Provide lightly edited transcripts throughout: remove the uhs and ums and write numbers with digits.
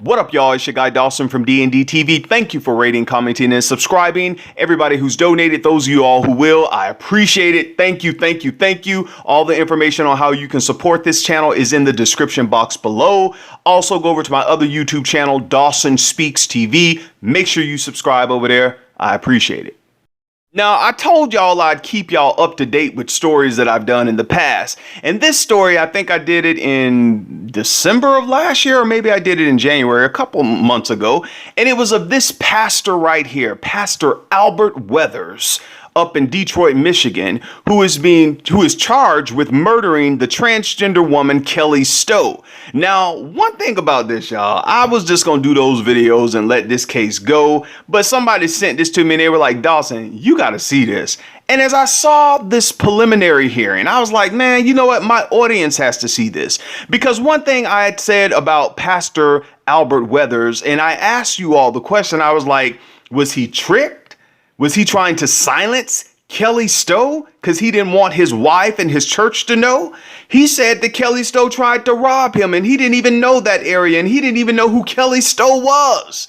What up, y'all? It's your guy Dawson from D&D TV. Thank you for rating, commenting, and subscribing. Everybody who's donated, those of you all who will, I appreciate it. Thank you, thank you, thank you. All the information on how you can support this channel is in the description box below. Also, go over to my other YouTube channel, Dawson Speaks TV. Make sure you subscribe over there. I appreciate it. Now, I told y'all I'd keep y'all up to date with stories that I've done in the past. And this story, I think I did it in December of last year, or maybe I did it in January, a couple months ago. And it was of this pastor right here, Pastor Albert Weathers, up in Detroit, Michigan, who is charged with murdering the transgender woman Kelly Stowe. Now, one thing about this, y'all, I was just gonna do those videos and let this case go, but somebody sent this to me and they were like, Dawson, you gotta see this. And as I saw this preliminary hearing, I was like, man, you know what? My audience has to see this. Because one thing I had said about Pastor Albert Weathers, and I asked you all the question, I was like, was he tricked? Was he trying to silence Kelly Stowe because he didn't want his wife and his church to know? He said that Kelly Stowe tried to rob him and he didn't even know that area and he didn't even know who Kelly Stowe was.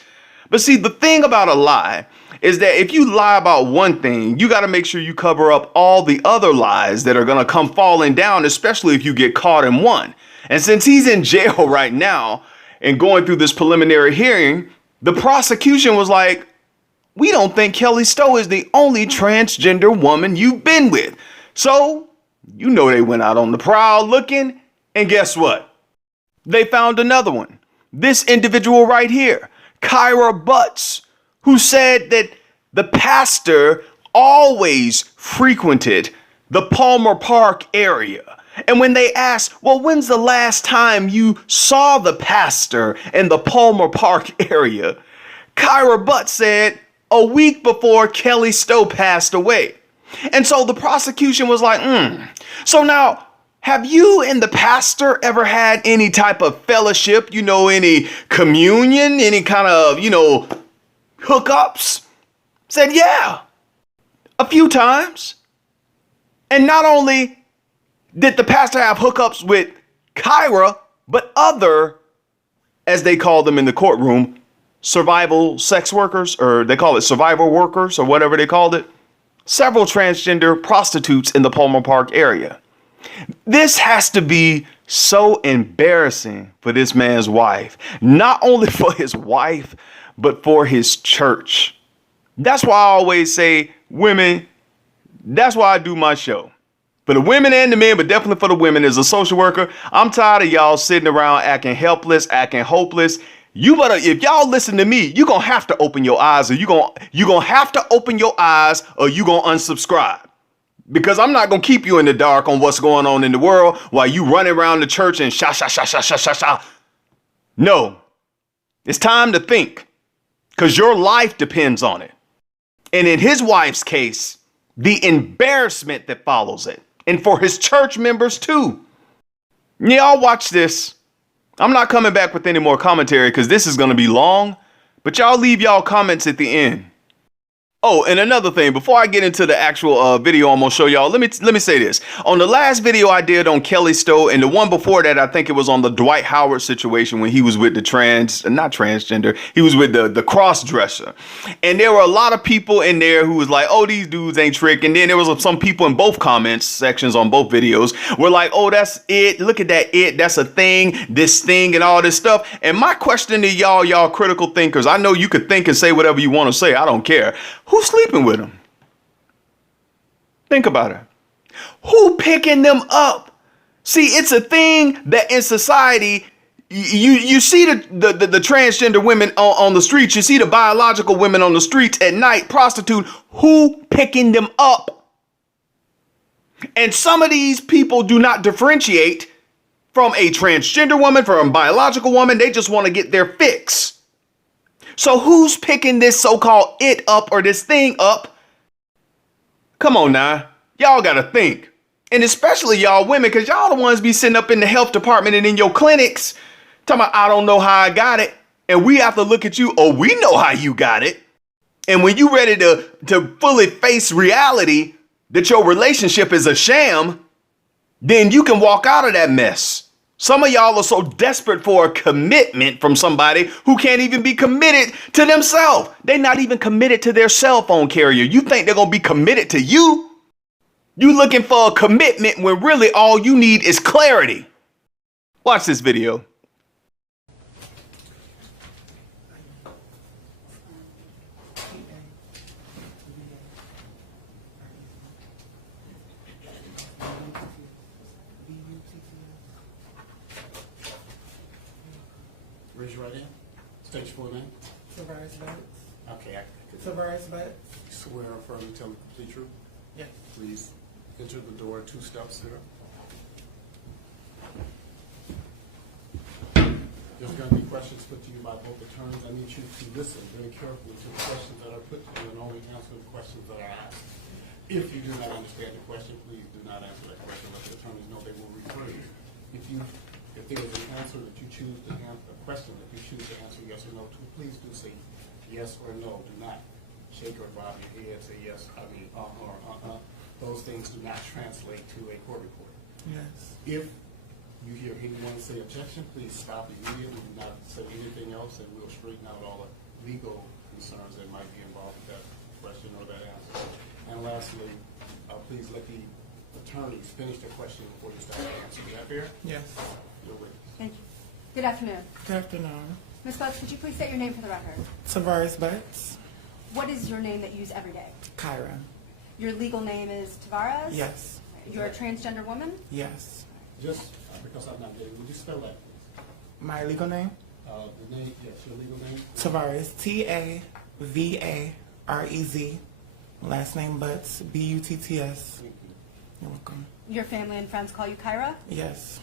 But see, the thing about a lie is that if you lie about one thing, you got to make sure you cover up all the other lies that are going to come falling down, especially if you get caught in one. And since he's in jail right now and going through this preliminary hearing, the prosecution was like, we don't think Kelly Stowe is the only transgender woman you've been with. So, you know they went out on the prowl looking, and guess what? They found another one. This individual right here, Kyra Butts, who said that the pastor always frequented the Palmer Park area. And when they asked, well, when's the last time you saw the pastor in the Palmer Park area? Kyra Butts said, a week before Kelly Stowe passed away. And so the prosecution was like, So now, have you and the pastor ever had any type of fellowship, any communion, any kind of, hookups? Said, yeah, a few times. And not only did the pastor have hookups with Kyra, but other, as they call them in the courtroom, survival sex workers, or they call it survival workers, or whatever they called it. Several transgender prostitutes in the Palmer Park area. This has to be so embarrassing for this man's wife. Not only for his wife, but for his church. That's why I always say, women, that's why I do my show. For the women and the men, but definitely for the women as a social worker, I'm tired of y'all sitting around acting helpless, acting hopeless. You better, if y'all listen to me, you're going to have to open your eyes, or you're going to have to open your eyes, or you're going to unsubscribe. Because I'm not going to keep you in the dark on what's going on in the world while you running around the church and sha. No, it's time to think, because your life depends on it. And in his wife's case, the embarrassment that follows it, and for his church members too. Y'all watch this. I'm not coming back with any more commentary because this is going to be long, but y'all leave y'all comments at the end. Oh, and another thing, before I get into the actual video I'm going to show y'all, let me say this. On the last video I did on Kelly Stowe, and the one before that, I think it was on the Dwight Howard situation when he was with the he was with the cross-dresser. And there were a lot of people in there who was like, oh, these dudes ain't trick. And then there was some people in both comments sections on both videos were like, oh, that's it. Look at that that's a thing, this thing, and all this stuff. And my question to y'all critical thinkers, I know you could think and say whatever you want to say. I don't care. Who's sleeping with them? Think about it. Who picking them up? See, it's a thing that in society, you see the transgender women on the streets. You see the biological women on the streets at night, prostitute. Who picking them up? And some of these people do not differentiate from a transgender woman, from a biological woman. They just want to get their fix. So who's picking this so-called it up, or this thing up? Come on now. Y'all got to think. And especially y'all women, because y'all the ones be sitting up in the health department and in your clinics talking about, I don't know how I got it. And we have to look at you, oh, we know how you got it. And when you ready to fully face reality that your relationship is a sham, then you can walk out of that mess. Some of y'all are so desperate for a commitment from somebody who can't even be committed to themselves. They're not even committed to their cell phone carrier. You think they're going to be committed to you? You looking for a commitment when really all you need is clarity. Watch this video. Raise your right hand. State your full name. Tavares Betts. Okay, Tavares Betts. swear or affirm to tell the complete truth. Yes. Please enter the door 2 steps there. There's going to be questions put to you by both attorneys. I need you to listen very carefully to the questions that are put to you and only answer the questions that are asked. If you do not understand the question, please do not answer that question. Let the attorneys know they will refer you. If there is an answer that you choose to answer, a question that you choose to answer yes or no to, please do say yes or no. Do not shake or bob your head, say yes, I mean, or Those things do not translate to a court report. Yes. If you hear anyone say objection, please stop immediately. Do not say anything else, and we'll straighten out all the legal concerns that might be involved with that question or that answer. And lastly, please let the attorneys finish their question before you start the answer. Is that fair? Yes. Your witness. Thank you. Good afternoon. Good afternoon. Ms. Butts, could you please state your name for the record? Tavares Betts. What is your name that you use every day? Kyra. Your legal name is Tavares? Yes. You're a transgender woman? Yes. Just because I'm not getting, would you spell that, please? My legal name? The name, yes, your legal name? Tavares. T-A-V-A-R-E-Z. Last name Butts. B-U-T-T-S. Thank you. You're welcome. Your family and friends call you Kyra? Yes.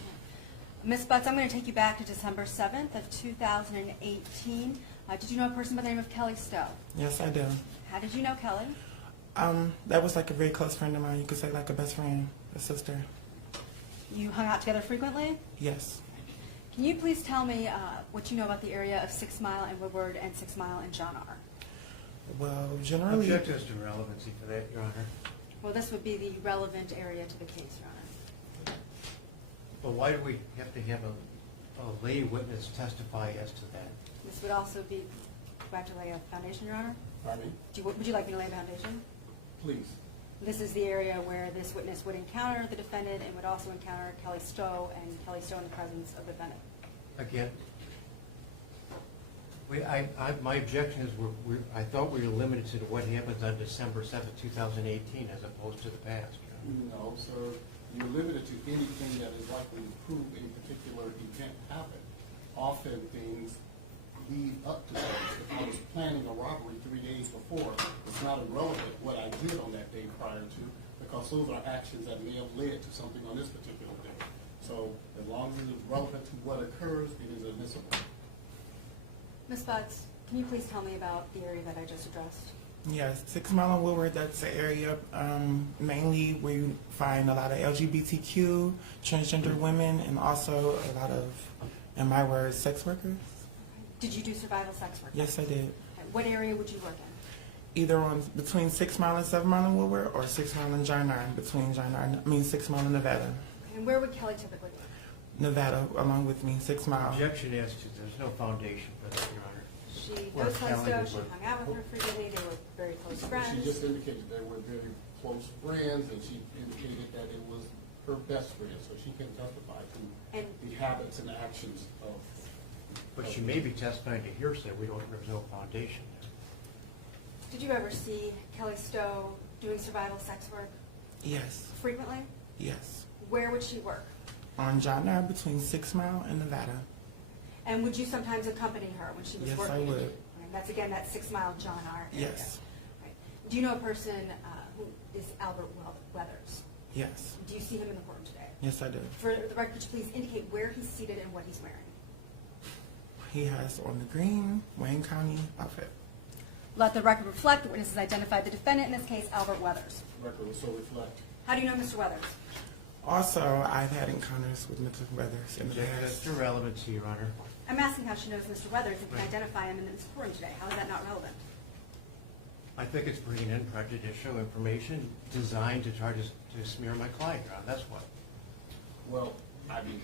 Ms. Butts, I'm going to take you back to December 7th of 2018. Did you know a person by the name of Kelly Stowe? Yes, I do. How did you know Kelly? That was like a very close friend of mine. You could say like a best friend, a sister. You hung out together frequently? Yes. Can you please tell me what you know about the area of 6 Mile and Woodward and 6 Mile and John R? Well, generally... Object as to relevancy for that, Your Honor. Well, this would be the relevant area to the case, Your Honor. But why do we have to have a lay witness testify as to that? This would also be, do I have to lay a foundation, Your Honor? Pardon me? Would you like me to lay a foundation? Please. This is the area where this witness would encounter the defendant and would also encounter Kelly Stowe and Kelly Stowe in the presence of the defendant. Again, my objection is I thought we were limited to what happens on December 7th, 2018 as opposed to the past. No, sir. You're limited to anything that is likely to prove a particular event happened. Often things lead up to things. If I was planning a robbery 3 days before, it's not irrelevant what I did on that day prior to, because those are actions that may have led to something on this particular day. So as long as it is relevant to what occurs, it is admissible. Ms. Butts, can you please tell me about the area that I just addressed? Yes, 6 Mile and Woodward, that's the area mainly where you find a lot of LGBTQ, transgender women, and also a lot of, in my words, sex workers. Did you do survival sex work? Yes, I did. Okay. What area would you work in? Either on between 6 Mile and 7 Mile and Woodward, or 6 Mile and John R, between 6 Mile and Nevada. And where would Kelly typically work? Nevada, along with me, 6 Mile. Objection as to there's no foundation for that, Your Honor. She Where knows Kelly Kelly Stowe, would she work. hung out with her frequently, they were very close She friends. just indicated they were very close friends, and she indicated that it was her best friend, so she can testify to And- the habits and actions of. But she may be testifying to hearsay. There's no foundation there. Did you ever see Kelly Stowe doing survival sex work Yes, frequently? yes. Where would she work? On John R, between 6 Mile and Nevada. And would you sometimes accompany her when she was Yes, I working? would. And that's again that 6 Mile John R area. Yes. Right. Do you know a person who is Albert Weathers? Yes, Do you see him in the courtroom today? yes, I do. For the record, could you please indicate where he's seated and what he's wearing? He has on the green Wayne County outfit. Let the record reflect the witnesses identified the defendant, in this case, Albert Weathers. Record will so reflect. How do you know Mr. Weathers? Also, I've had encounters with Mr. Weathers in the Object as past. to relevancy, Your Honor. I'm asking how she knows Mr. Weathers and can Right. identify him in this courtroom today. How is that not relevant? I think it's bringing in prejudicial information designed to try to smear my client, Your Honor. That's what. Well, I mean,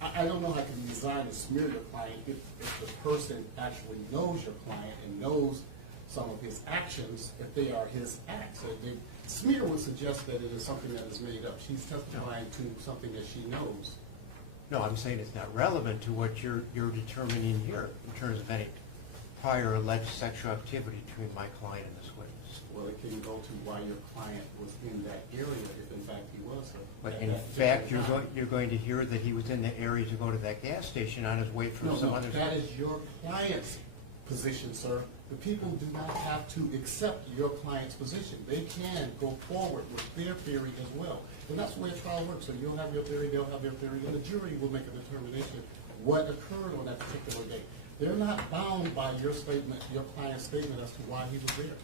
I don't know how to design and smear your client if the person actually knows your client and knows some of his actions, if they are his acts. So the smear would suggest that it is something that is made up. She's testifying to something that she knows. No, I'm saying it's not relevant to what you're determining here in terms of any prior alleged sexual activity between my client and this witness. Well, it can go to why your client was in that area, if in fact he was. But at in that fact, particular time. you're going to hear that he was in the area to go to that gas station on his way from some No, other. that is your client's position, sir. The people do not have to accept your client's position. They can go forward with their theory as well. And that's the way a trial works. So you'll have your theory, they'll have their theory, and the jury will make a determination what occurred on that particular day. They're not bound by your statement, your client's statement as to why he was there.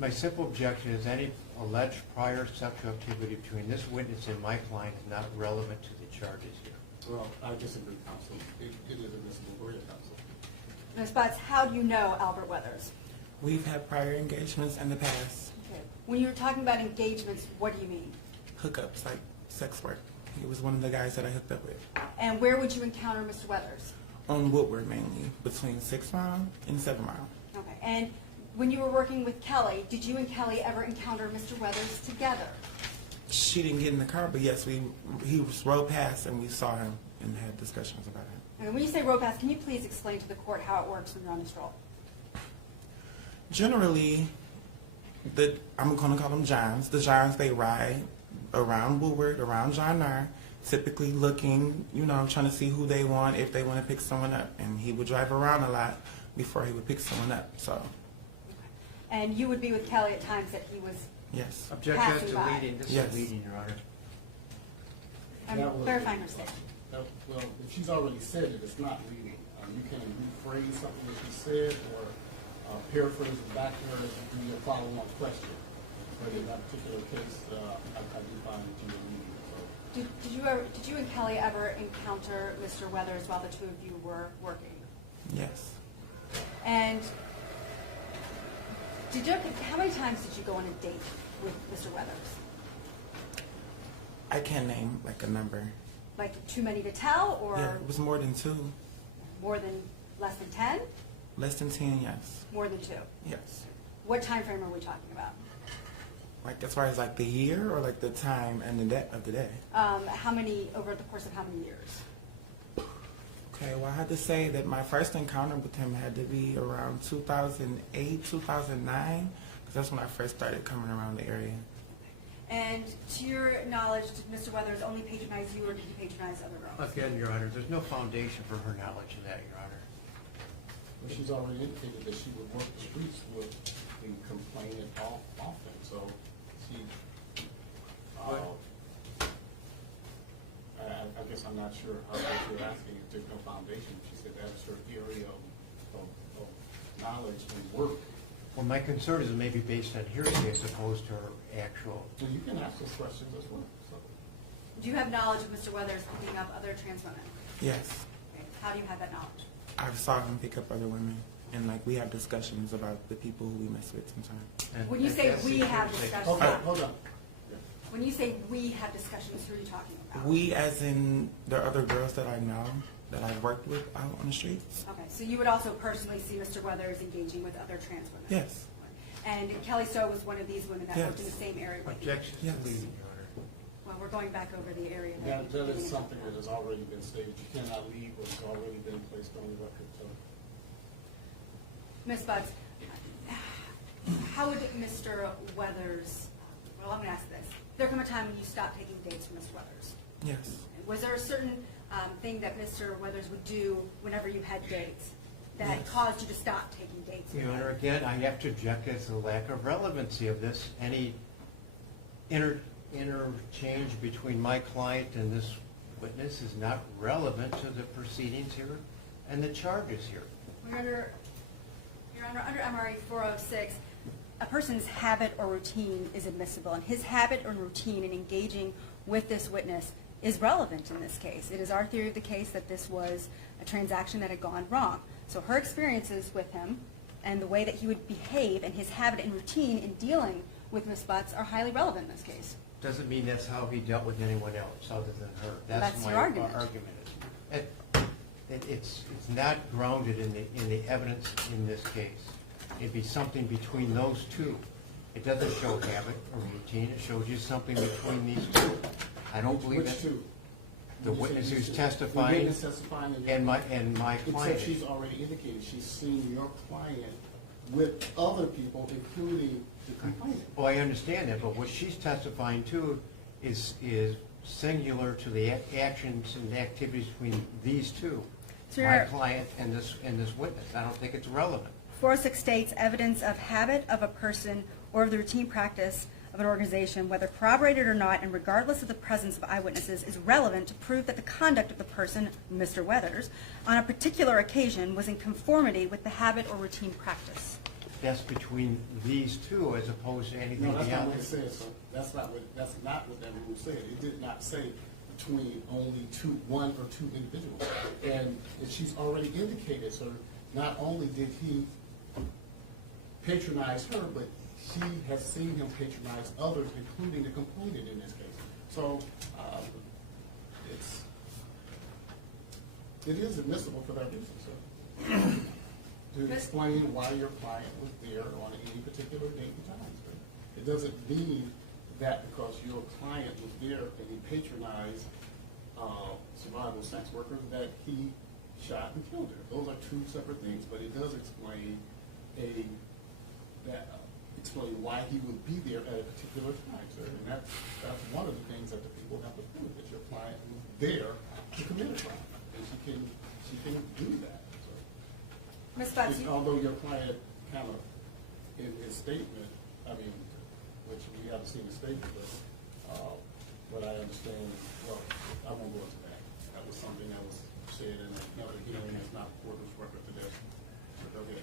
My simple objection is any alleged prior sexual activity between this witness and my client is not relevant to the charges here. Well, I disagree, counsel. It is admissible. Go ahead, counsel. Ms. Butts, how do you know Albert Weathers? We've had prior engagements in the past, Okay. When you're talking about engagements, what do you mean? hookups, like sex work. He was one of the guys that I hooked up with. And where would you encounter Mr. Weathers? On Woodward mainly, between 6 Mile and 7 Mile. Okay. And when you were working with Kelly, did you and Kelly ever encounter Mr. Weathers together? She didn't get in the car, but yes, he was rode past and we saw him and had discussions about him. And when you say road pass, can you please explain to the court how it works when you're on this roll? Generally, I'm going to call them Johns. The Johns, they ride around Woodward, around John Nar, typically looking, trying to see who they want, if they want to pick someone up. And he would drive around a lot before he would pick someone up. So, And you would be with Kelly at times that he was yes. Objection Passing to by. leading. This Yes. is leading, Your Honor. I'm clarifying her statement. Well, if she's already said it, it's not leading. You can rephrase something that she said or paraphrase it back to her as you do your follow-on question. But in that particular case, I do find that you were leading. So Did you and Kelly ever encounter Mr. Weathers while the two of you were working? Yes. And how many times did you go on a date with Mr. Weathers? I can't name like a number. Like too many to tell, or Yeah, it was more than 2. more than less than 10? Less than 10, yes. More than 2? Yes. What time frame are we talking about? Like as far as like the year or like the time and the day of the day? How many, over the course of how many years? Okay, well I had to say that my first encounter with him had to be around 2008, 2009, because that's when I first started coming around the area. And to your knowledge, did Mr. Weathers only patronize you, or did he patronize other girls? Again, Your Honor, there's no foundation for her knowledge of that, Your Honor. but she's already indicated that she would work the streets with the complainant often. So she, I guess I'm not sure how you're asking if there's no foundation. She said that's her area of knowledge and work. Well, my concern is it may be based on hearsay as opposed to her actual. And you can ask those questions as well. So. Do you have knowledge of Mr. Weathers picking up other trans women? Yes. Okay. How do you have that knowledge? I saw him pick up other women, and like we have discussions about the people who we mess with sometimes. And When you say that's the we have hearsay. discussions, Okay, hold on. when you say we have discussions, who are you talking about? We, as in the other girls that I know, that I've worked with out on the streets. Okay, so you would also personally see Mr. Weathers engaging with other trans women? Yes. And Kelly Stowe was one of these women that worked in the Yes. same area with you? Objection Yes. to leading, Your Honor. Well, we're going back over the area that That you is something that has already been stated. You cannot leave what has already been placed on the record. So. Ms. Buggs, how would Mr. Weathers, well, I'm going to ask this. There come a time when you stopped taking dates from Mr. Weathers. Yes. Was there a certain thing that Mr. Weathers would do whenever you had dates that Yes. caused you to stop taking dates? Your Honor, again, I have to object as to the lack of relevancy of this. Any interchange between my client and this witness is not relevant to the proceedings here and the charges here. Your Honor, under MRA 406, a person's habit or routine is admissible, and his habit or routine in engaging with this witness is relevant in this case. It is our theory of the case that this was a transaction that had gone wrong. So her experiences with him and the way that he would behave and his habit and routine in dealing with Ms. Butts are highly relevant in this case. doesn't mean that's how he dealt with anyone else other than her. That's my your argument. It's not grounded in the evidence in this case. It'd be something between those two. It doesn't show habit or routine. It shows you something between these two. I don't believe Which that. two? The Did you say witness these who's two? testifying The witness testifying and my client. Except she's already indicated she's seen your client with other people, including the complainant. Well, I understand that, but what she's testifying to is singular to the actions and activities between these two, So my you're- client and this witness. I don't think it's relevant. 406 states evidence of habit of a person or of the routine practice of an organization, whether corroborated or not, and regardless of the presence of eyewitnesses, is relevant to prove that the conduct of the person, Mr. Weathers, on a particular occasion was in conformity with the habit or routine practice. That's between these two as opposed to anything No, that's not beyond what it this. said, sir. That's not what that rule said. It did not say between only one or two individuals. And she's already indicated, sir, not only did he patronize her, but she has seen him patronize others, including the complainant in this case. So, it is admissible for that reason, sir. To explain why your client was there on any particular date and time, sir. It doesn't mean that because your client was there and he patronized survival sex workers that he shot and killed her. Those are two separate things, but it does explain explain why he would be there at a particular time, sir. And that's one of the things that the people have to prove, that your client was there to commit a crime, and she can do that. So. Ms. Butts, Although your client kind of, in his statement, which we haven't seen the statement, but I understand, well, I won't go into that. That was something that was said in another hearing, it's not for this record to this. So go ahead.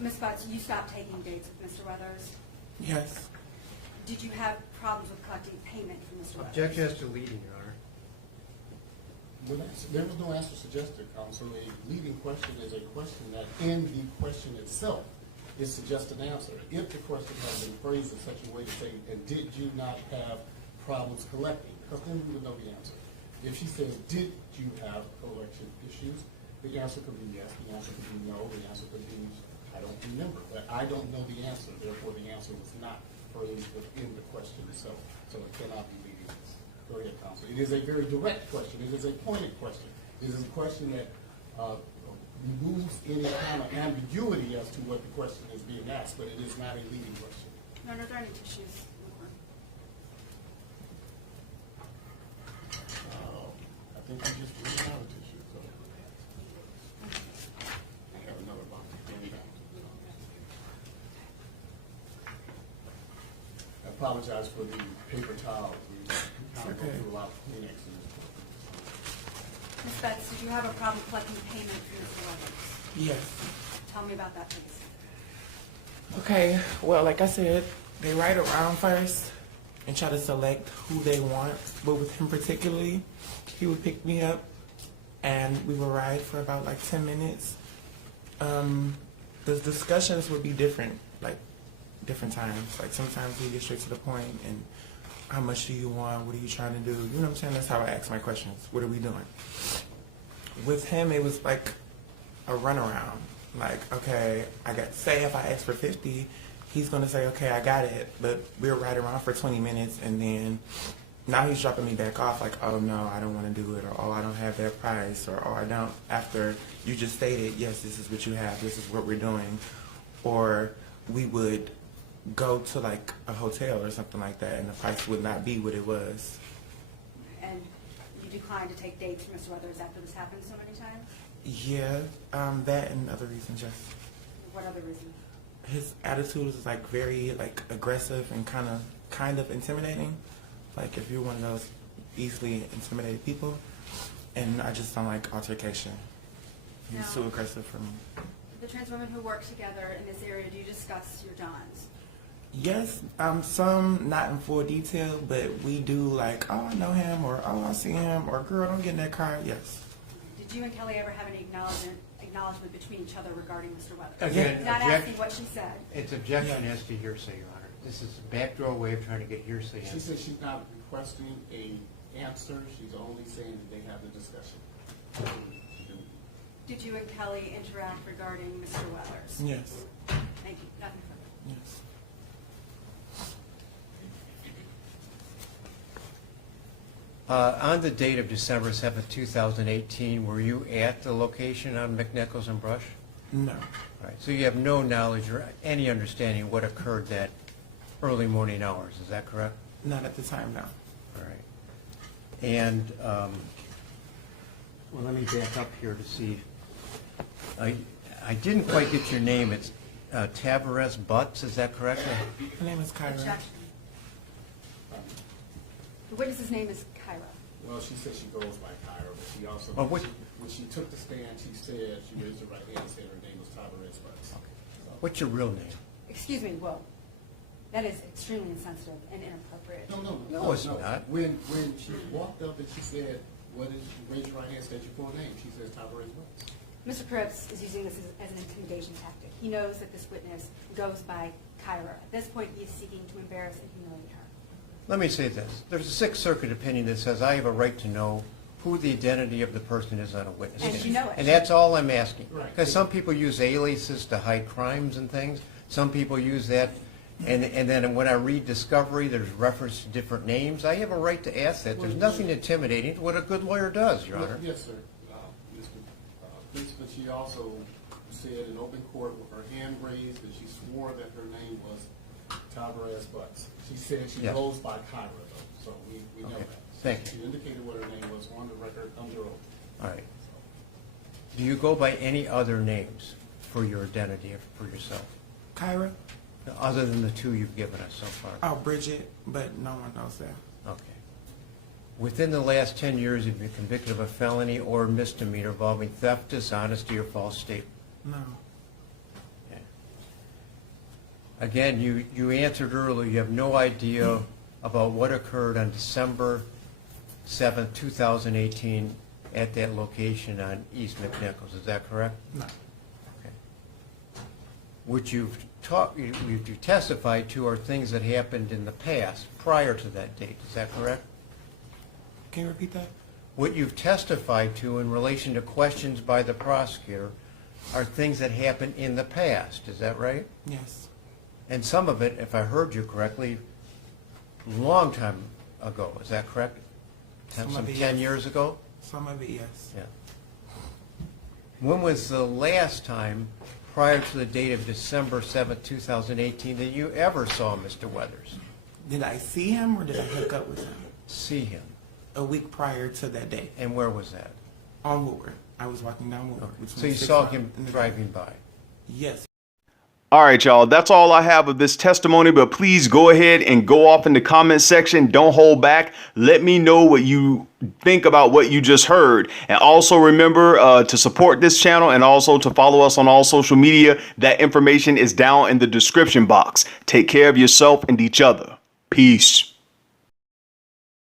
Ms. Butts, you stopped taking dates with Mr. Weathers. Yes. Did you have problems with collecting payment from Mr. Weathers? Objection as to leading, Your Honor. There was no answer suggested, counsel. A leading question is a question that in the question itself is suggested answer. If the question has been phrased in such a way to say, and did you not have problems collecting? Because then we would know the answer. If she says, did you have collection issues? The answer could be yes, the answer could be no, the answer could be, I don't remember. But I don't know the answer, therefore the answer was not phrased within the question itself. So it cannot be leading. Go ahead, counsel. It is a very direct question. It is a pointed question. It is a question that removes any kind of ambiguity as to what the question is being asked, but it is not a leading question. No, are there any tissues? I think we just ran out of tissue, so. I have another box. I apologize for the paper towels. We kind of go Okay. through a lot of Kleenex in this. Ms. Betts, did you have a problem collecting payment from Mr. Weathers? Yes. Tell me about that, please. Okay, well, like I said, they write around first and try to select who they want. But with him particularly, he would pick me up and we would ride for about like 10 minutes. The discussions would be different, like different times. Like sometimes we get straight to the point and how much do you want? What are you trying to do? You know what I'm saying? That's how I ask my questions. What are we doing? With him, it was like a runaround. Like, okay, say if I ask for 50, he's gonna say, okay, I got it. But we'll ride around for 20 minutes and then now he's dropping me back off like, oh no, I don't want to do it, or oh, I don't have that price, or oh, I don't, after you just stated, yes, this is what you have, this is what we're doing. Or we would go to like a hotel or something like that and the price would not be what it was. And you declined to take dates from Mr. Weathers after this happened so many times? Yeah, that and other reasons, yes. What other reasons? His attitude is like very like aggressive and kind of intimidating. Like if you're one of those easily intimidated people, and I just don't like altercation. He's No. too aggressive for me. The trans women who work together in this area, do you discuss your dons? Yes, some not in full detail, but we do like, oh, I know him, or oh, I see him, or girl, don't get in that car. Yes. Did you and Kelly ever have any acknowledgement between each other regarding Mr. Weathers? Again, Not object- asking what she said. It's objection as to hearsay, Your Honor. this is a backdoor way of trying to get hearsay She in. said she's not requesting a answer, she's only saying that they have the discussion. She didn't- Did you and Kelly interact regarding Mr. Weathers? Yes. Thank you. Nothing further. Yes. On the date of December 7th, 2018, were you at the location on McNichols and Brush? No. All right, so you have no knowledge or any understanding of what occurred that early morning hours, is that correct? Not at the time, no. All right. And, well, let me back up here to see. I didn't quite get your name. It's Tavares Butts, is that correct? Her name is Kyra. Objection. The witness's name is Kyra. Well, she said she goes by Kyra, but she also, Oh, what- when she took the stand, she said, she raised her right hand and said her name was Tavares Butts. So- What's your real name? Excuse me, Will. That is extremely insensitive and inappropriate. No, it's not. When she walked up and she said, what is, raise your right hand, state your full name, she says Tavares Butts. Mr. Cripps is using this as an intimidation tactic. He knows that this witness goes by Kyra. At this point, he is seeking to embarrass and humiliate her. Let me say this. There's a Sixth Circuit opinion that says I have a right to know who the identity of the person is on a witness And stand. you know it. And that's all I'm asking. Right. Because some people use aliases to hide crimes and things. Some people use that, and then when I read discovery, there's reference to different names. I have a right to ask that. There's nothing intimidating. It's what a good lawyer does, Your Honor. Yes, sir. Mr. Principal, she also said in open court with her hand raised that she swore that her name was Tavares Butts. She said she Yes. goes by Kyra though, so we know Okay. that. Thank you. She indicated what her name was on the record under oath. All right. Do you go by any other names for your identity or for yourself, Kyra? other than the two you've given us so far? Oh, Bridget, but no one knows that. Okay. Within the last 10 years, have you been convicted of a felony or misdemeanor involving theft, dishonesty, or false statement? No. Okay. Again, you answered earlier, you have no idea about what occurred on December 7th, 2018 at that location on East McNichols. Is that correct? No. Okay. What you testified to are things that happened in the past, prior to that date. Is that correct? Can you repeat that? What you've testified to in relation to questions by the prosecutor are things that happened in the past. Is that right? Yes. And some of it, if I heard you correctly, long time ago. Is that correct? Some Some of it, 10 yes. years ago? Some of it, yes. Yeah. When was the last time, prior to the date of December 7th, 2018, that you ever saw Mr. Weathers? Did I see him or did I hook up with him? See him? A week prior to that day. And where was that? On Woodward. I was walking down Woodward. between So you 6 saw and him the- driving by? Yes. All right, y'all. That's all I have of this testimony, but please go ahead and go off in the comment section. Don't hold back. Let me know what you think about what you just heard. And also remember to support this channel and also to follow us on all social media. That information is down in the description box. Take care of yourself and each other. Peace.